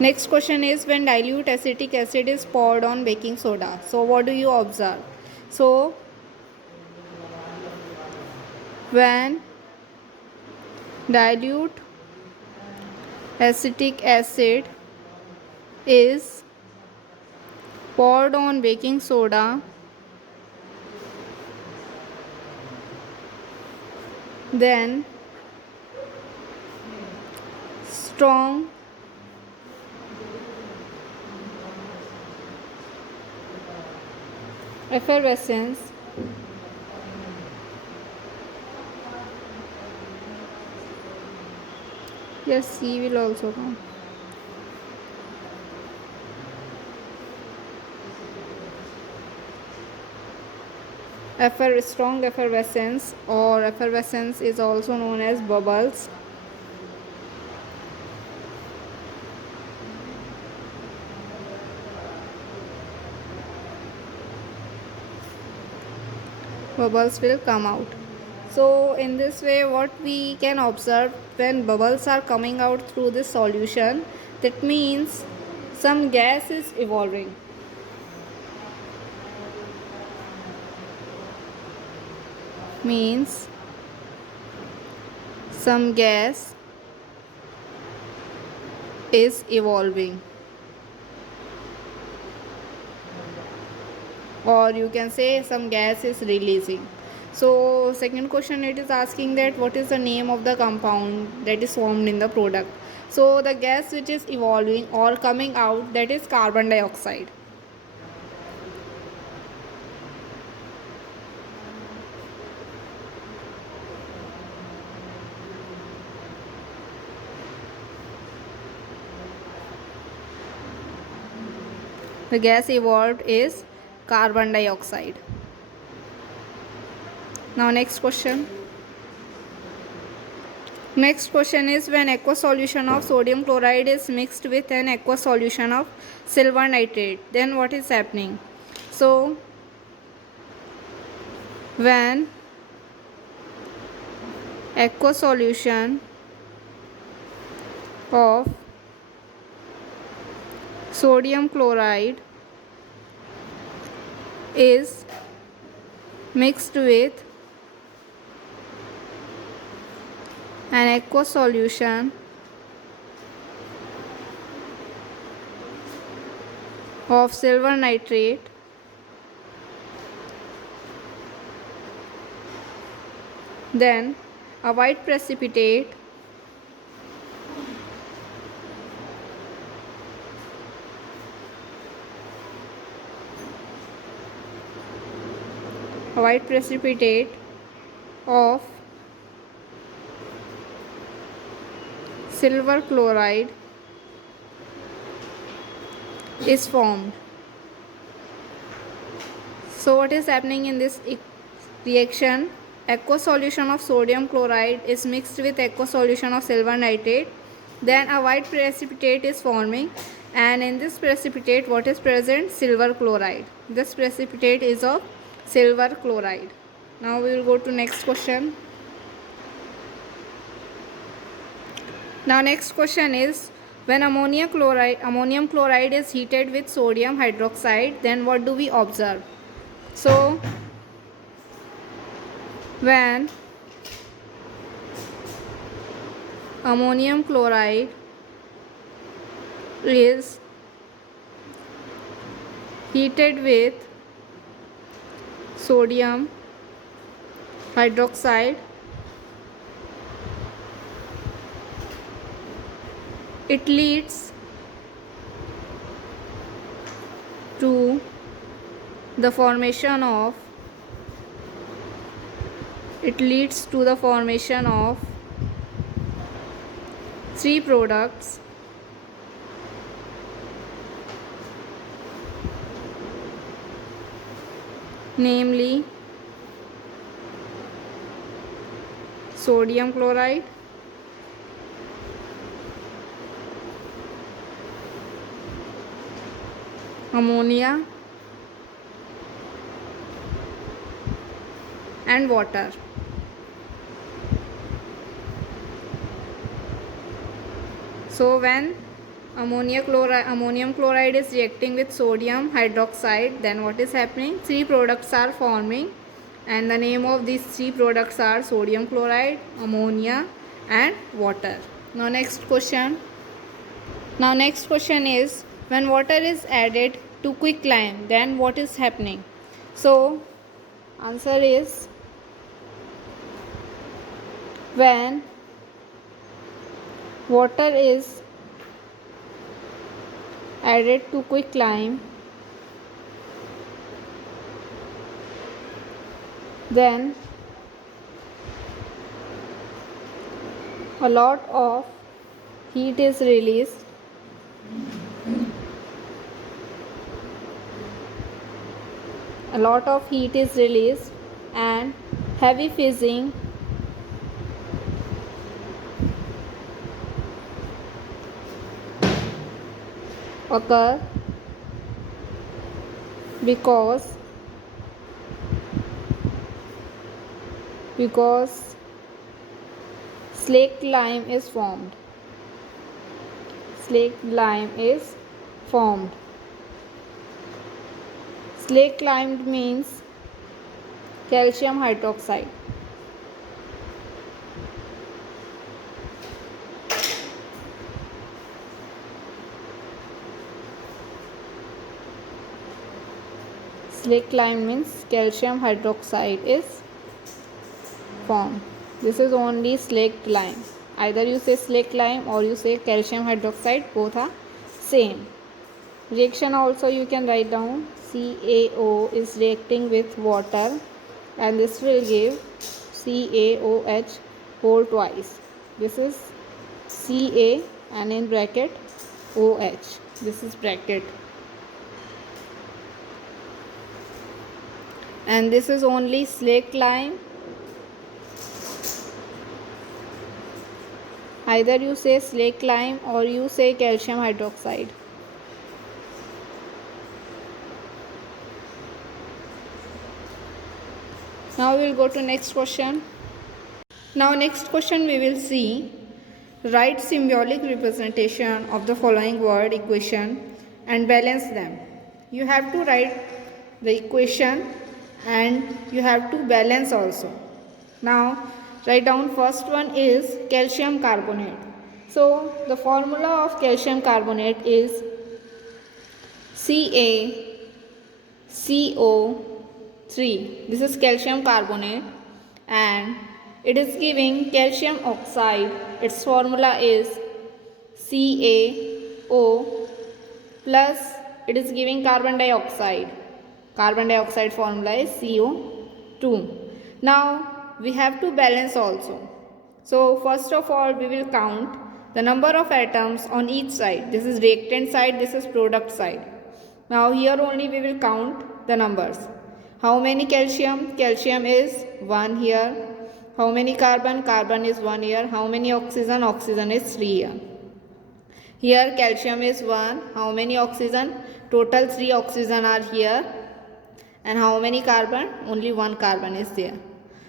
Next question is, when dilute acetic acid is poured on baking soda, so what do you observe? So when dilute acetic acid is poured on baking soda, then strong effervescence yes, C will also come. Strong effervescence, or effervescence is also known as bubbles. Bubbles will come out. So in this way, what we can observe, when bubbles are coming out through this solution, that means some gas is evolving. Means some gas is evolving, or you can say some gas is releasing. So second question, it is asking that what is the name of the compound that is formed in the product. So the gas which is evolving or coming out, that is carbon dioxide. The gas evolved is carbon dioxide. Now next question. Next question is, when aqueous solution of sodium chloride is mixed with an aqueous solution of silver nitrate, then what is happening? So when aqueous solution of sodium chloride is mixed with an aqueous solution of silver nitrate, then a white precipitate of silver chloride is formed. So what is happening in this reaction? Aqueous solution of sodium chloride is mixed with aqueous solution of silver nitrate, then a white precipitate is forming, and in this precipitate what is present? Silver chloride. This precipitate is of silver chloride. Now we will go to next question. Now next question is, when ammonium chloride is heated with sodium hydroxide, then what do we observe? So when ammonium chloride is heated with sodium hydroxide, it leads to the formation of three products, namely sodium chloride, ammonia, and water. So when ammonium chloride is reacting with sodium hydroxide, then what is happening? Three products are forming, and the name of these three products are sodium chloride, ammonia, and water. Now next question is, when water is added to quicklime, then what is happening? So answer is, when water is added to quicklime, then a lot of heat is released, and heavy fizzing occur because slaked lime is formed. Slaked lime means calcium hydroxide. Slaked lime means calcium hydroxide is formed. This is only slaked lime. Either you say slaked lime or you say calcium hydroxide, both are same. Reaction also you can write down. CaO is reacting with water, and this will give CaOH whole twice. This is Ca and in bracket OH. This is bracket. and this is only slaked lime. Either you say slaked lime or you say calcium hydroxide. Now we will go to next question. Now next question we will see, write symbolic representation of the following word equation and balance them. You have to write the equation and you have to balance also. Now write down, first one is calcium carbonate. So the formula of calcium carbonate is CaCO3. This is calcium carbonate and it is giving calcium oxide. Its formula is CaO plus it is giving carbon dioxide. Carbon dioxide formula is CO2. Now we have to balance also. So first of all we will count the number of atoms on each side. This is reactant side, this is product side. Now here only we will count the numbers. How many calcium? Calcium is 1 here. How many carbon? Carbon is 1 here. How many oxygen? Oxygen is 3 here. Here calcium is 1. How many oxygen? Total 3 oxygen are here. And how many carbon? Only 1 carbon is there.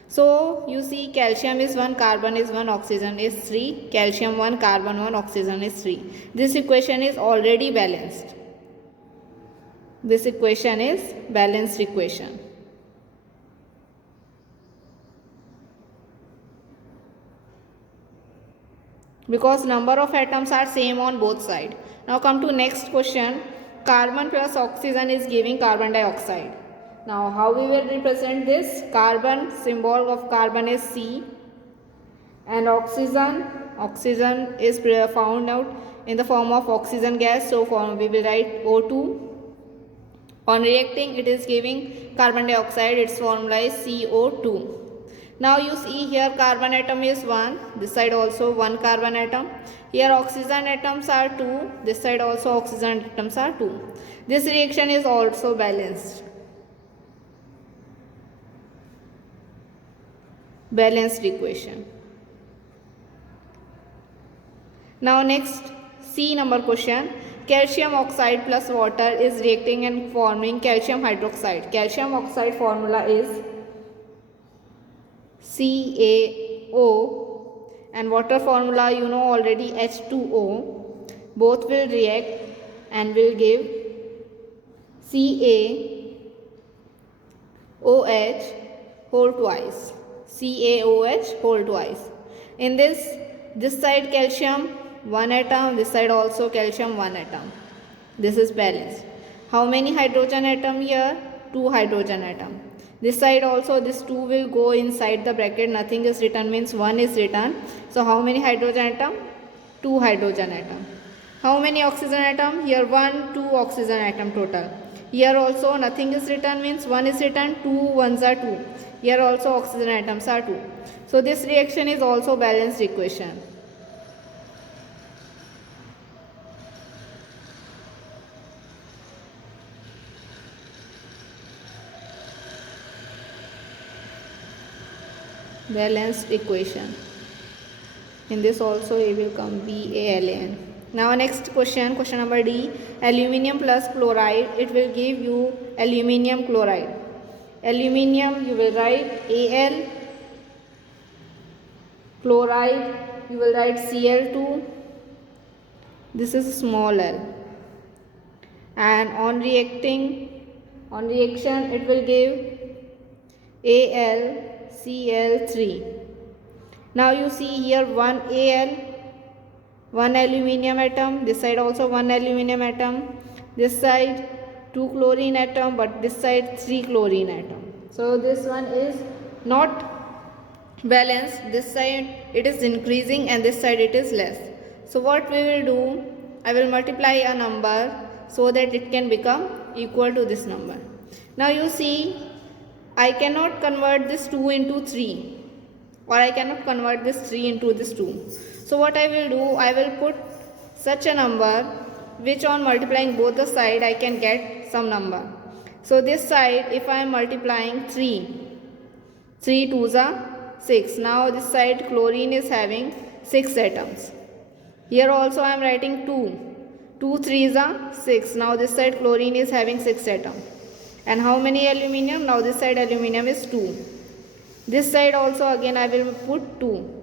So you see calcium is 1, carbon is 1, oxygen is 3. Calcium 1, carbon 1, oxygen is 3. This equation is already balanced. This equation is balanced equation. Because number of atoms are same on both sides. Now come to next question. Carbon plus oxygen is giving carbon dioxide. Now how we will represent this? Carbon, symbol of carbon is C, and oxygen is found out in the form of oxygen gas, so we will write O2. On reacting it is giving carbon dioxide, its formula is CO2. Now you see here carbon atom is 1, this side also 1 carbon atom. Here oxygen atoms are 2, this side also oxygen atoms are 2. This reaction is also balanced. Balanced equation. Now next C number question. Calcium oxide plus water is reacting and forming calcium hydroxide. Calcium oxide formula is CaO and water formula you know already H2O. Both will react and will give CaOH whole twice. CaOH whole twice. In this side calcium 1 atom, this side also calcium 1 atom. This is balanced. How many hydrogen atom here? 2 hydrogen atom. This side also this 2 will go inside the bracket, nothing is written means 1 is written. So how many hydrogen atom? 2 hydrogen atom. How many oxygen atom? Here 1, 2 oxygen atom total. Here also nothing is written means 1 is written, 2 ones are 2. Here also oxygen atoms are 2. So this reaction is also balanced equation. Balanced equation. In this also it will come BALAN. Now next question, question number D. Aluminium plus chloride, it will give you aluminium chloride. Aluminium you will write Al, chloride you will write Cl2. This is small l. And on reaction it will give AlCl3. Now you see here 1 Al, 1 aluminium atom, this side also 1 aluminium atom, this side 2 chlorine atom, but this side 3 chlorine atom. So this one is not balanced, this side it is increasing and this side it is less. So what we will do, I will multiply a number so that it can become equal to this number. Now you see I cannot convert this 2 into 3, or I cannot convert this 3 into this 2. So what I will do, I will put such a number which on multiplying both the side I can get some number. So this side, if I am multiplying 3, 3 2s are 6. Now this side chlorine is having 6 atoms. Here also I am writing 2. 2 3s are 6. Now this side chlorine is having 6 atoms. And how many aluminium? Now this side aluminium is 2. This side also again I will put 2.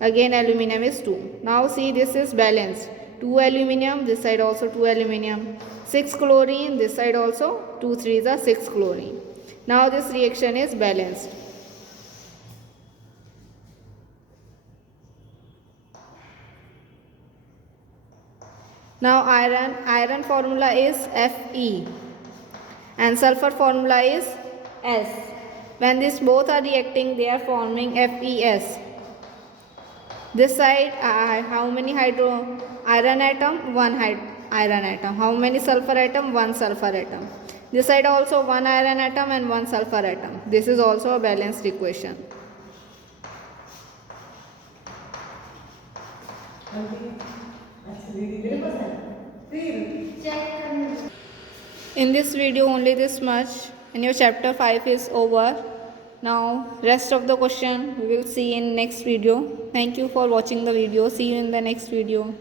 Again aluminium is 2. Now see, this is balanced. 2 aluminium, this side also 2 aluminium. 6 chlorine, this side also 2 3s are 6 chlorine. Now this reaction is balanced. Now iron formula is Fe and sulfur formula is S. When these both are reacting, they are forming FeS. This side, how many iron atom? 1 iron atom. How many sulfur atom? 1 sulfur atom. This side also 1 iron atom and 1 sulfur atom. This is also a balanced equation. In this video only this much, and your chapter 5 is over. Now rest of the question we will see in next video. Thank you for watching the video. See you in the next video.